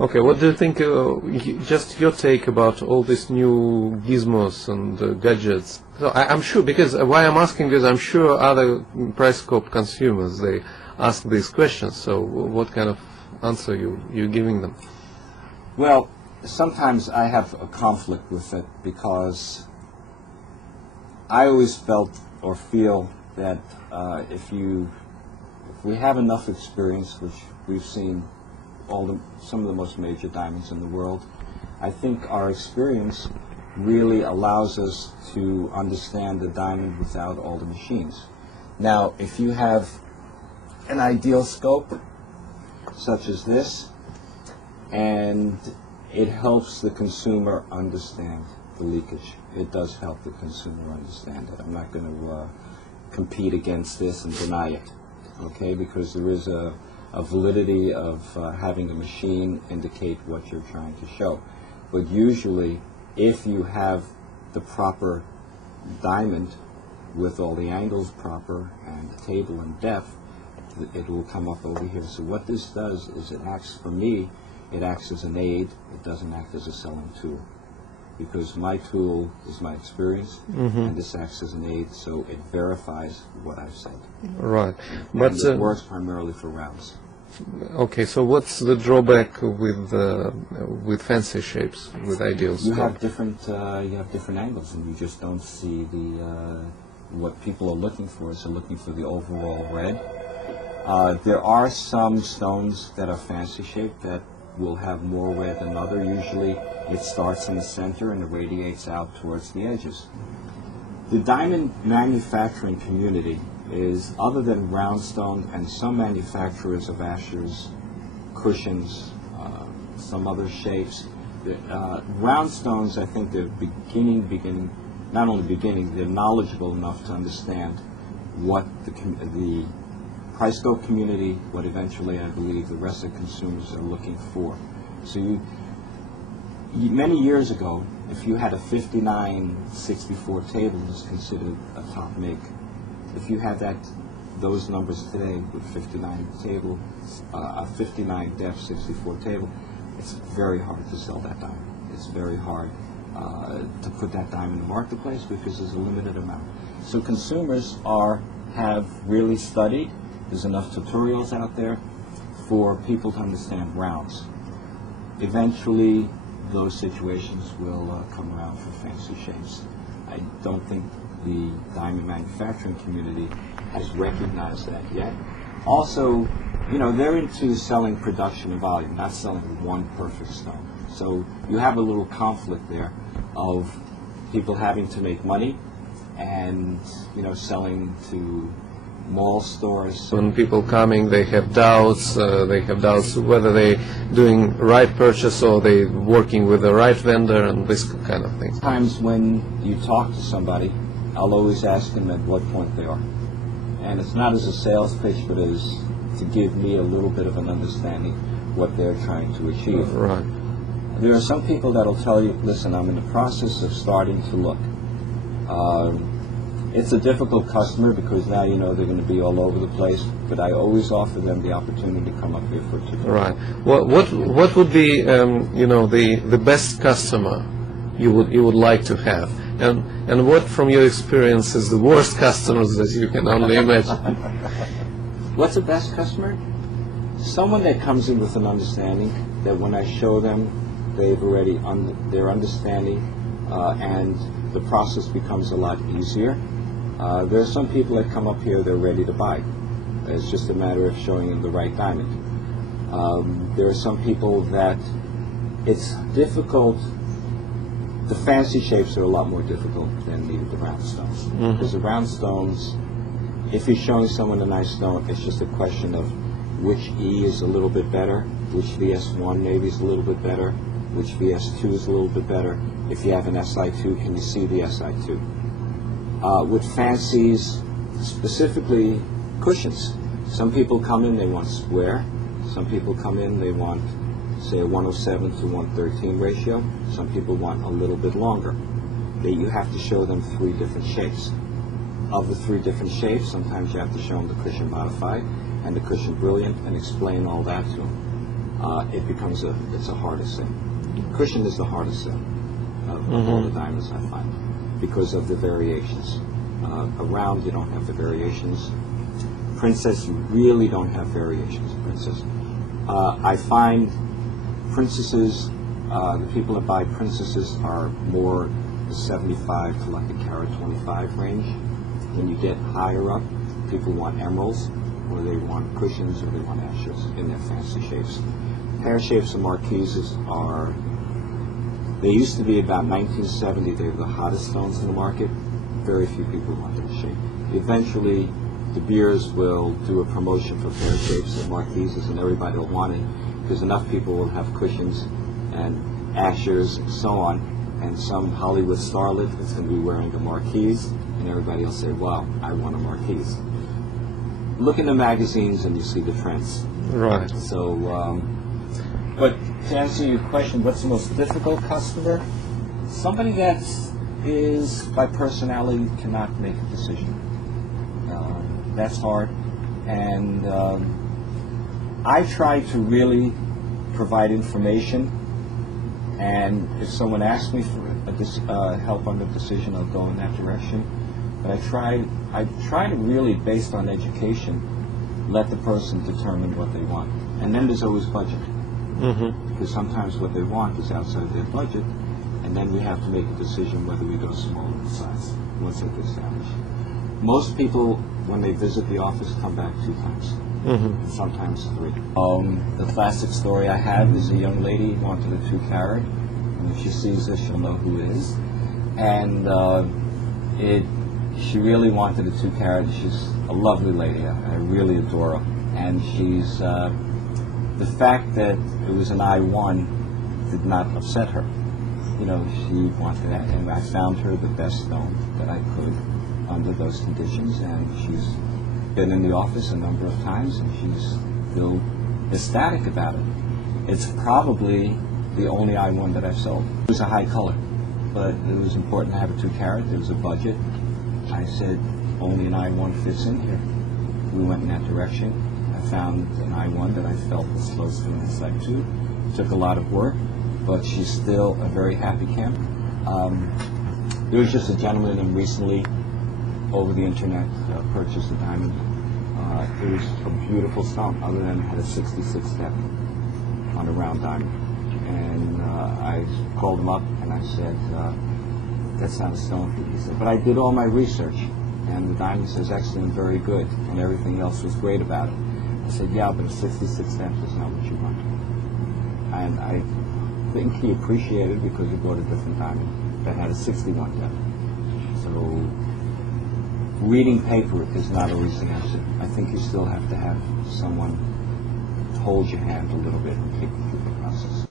Okay, what do you think, just your take about all these new gizmos and gadgets? So I'm sure, because why I'm asking is I'm sure other price-scope consumers, they ask these questions, so what kind of answer you're giving them? Well, sometimes I have a conflict with it because I always felt or feel that if we have enough experience, which we've seen some of the most major diamonds in the world, I think our experience really allows us to understand the diamond without all the machines. Now, if you have an ideal scope, such as this, and it helps the consumer understand the leakage. It does help the consumer understand it. I'm not going to compete against this and deny it, okay, because there is a validity of having a machine indicate what you're trying to show. But usually, if you have the proper diamond with all the angles proper and table and depth, it will come up over here. So what this does is it acts, for me, it acts as an aid. It doesn't act as a selling tool. Because my tool is my experience, and this acts as an aid, so it verifies what I've said. Right. But it works primarily for rounds. Okay, so what's the drawback with fancy shapes, with ideals? You have different angles, and you just don't see what people are looking for. So looking for the overall red. There are some stones that are fancy shaped that will have more red than other. Usually it starts in the center and it radiates out towards the edges. The diamond manufacturing community is, other than roundstone and some manufacturers of ashers, cushions, some other shapes, roundstones, I think they're not only beginning, they're knowledgeable enough to understand what the price scope community, what eventually I believe the rest of consumers are looking for. So many years ago, if you had a 5964 table, it was considered a top make. If you had those numbers today with 59 table, a 59 depth 64 table, it's very hard to sell that diamond. It's very hard to put that diamond in the marketplace because there's a limited amount. So consumers have really studied. There's enough tutorials out there for people to understand rounds. Eventually, those situations will come around for fancy shapes. I don't think the diamond manufacturing community has recognized that yet. Also, they're into selling production and volume, not selling one perfect stone. So you have a little conflict there of people having to make money and, selling to mall stores. When people coming, they have doubts. Whether they're doing right purchase or they working with the right vendor and this kind of thing. Sometimes when you talk to somebody, I'll always ask them at what point they are. And it's not as a sales pitch, but as to give me a little bit of an understanding what they're trying to achieve. Right. There are some people that'll tell you, listen, I'm in the process of starting to look. It's a difficult customer because now they're going to be all over the place, but I always offer them the opportunity to come up here for a tutorial. Right. What would be the best customer you would like to have, and what from your experience is the worst customers that you can only imagine? What's the best customer? Someone that comes in with an understanding that when I show them, they're understanding, and the process becomes a lot easier. There are some people that come up here, they're ready to buy. It's just a matter of showing them the right diamond. There are some people that it's difficult. The fancy shapes are a lot more difficult than the round stones. Because the round stones, if you're showing someone a nice stone, it's just a question of which E is a little bit better, which VS1 maybe is a little bit better, which VS2 is a little bit better. If you have an SI2, can you see the SI2? With fancies, specifically cushions, some people come in, they want square. Some people come in, they want, say, a 107 to 113 ratio. Some people want a little bit longer. You have to show them 3 different shapes. Of the 3 different shapes, sometimes you have to show them the cushion modified and the cushion brilliant and explain all that to them. it's a harder sale. Cushion is the hardest sale of all the diamonds I find because of the variations. Around you don't have the variations. Princess, you really don't have variations. Princess, I find princesses, the people that buy princesses are more the 75 to like a carat 25 range. When you get higher up, people want emeralds, or they want cushions, or they want ashes in their fancy shapes. Pear shapes and marquises are, they used to be about 1970, they were the hottest stones in the market. Very few people wanted a shape. Eventually, De Beers will do a promotion for pear shapes and marquises, and everybody will want it, because enough people will have cushions and ashers and so on, and some Hollywood starlet is going to be wearing a marquise, and everybody will say, wow, I want a marquise. Look in the magazines and you see the trends. Right. So, but to answer your question, what's the most difficult customer? Somebody that is, by personality, cannot make a decision. That's hard. And I try to really provide information. And if someone asks me for help on the decision, I'll go in that direction. But I try to really, based on education, let the person determine what they want. And then there's always budget. Because sometimes what they want is outside their budget, and then we have to make a decision whether we go smaller in size once they get established. Most people, when they visit the office, come back 2 times, sometimes 3. The classic story I have is a young lady wanted a 2-carat, and if she sees this, she'll know who it is. And she really wanted a 2-carat. She's a lovely lady. I really adore her. And she's the fact that it was an I-1 did not upset her. You know, she wanted that, and I found her the best stone that I could under those conditions, and she's been in the office a number of times, and she's still ecstatic about it. It's probably the only I-1 that I've sold. It was a high color, but it was important to have a 2-carat. There was a budget. I said, only an I-1 fits in here. We went in that direction. I found an I-1 that I felt was close to an SI2. It took a lot of work, but she's still a very happy camper. There was just a gentleman that recently, over the internet, purchased a diamond. It was a beautiful stone, other than it had a 66 step on a round diamond. And I called him up and I said, that's not a stone for you. He said, but I did all my research, and the diamond says excellent, very good, and everything else was great about it. I said, yeah, but a 66 step is not what you want. And I think he appreciated, because he bought a different diamond that had a 61 depth. So reading paper is not always the answer. I think you still have to have someone hold your hand a little bit and take you through the process.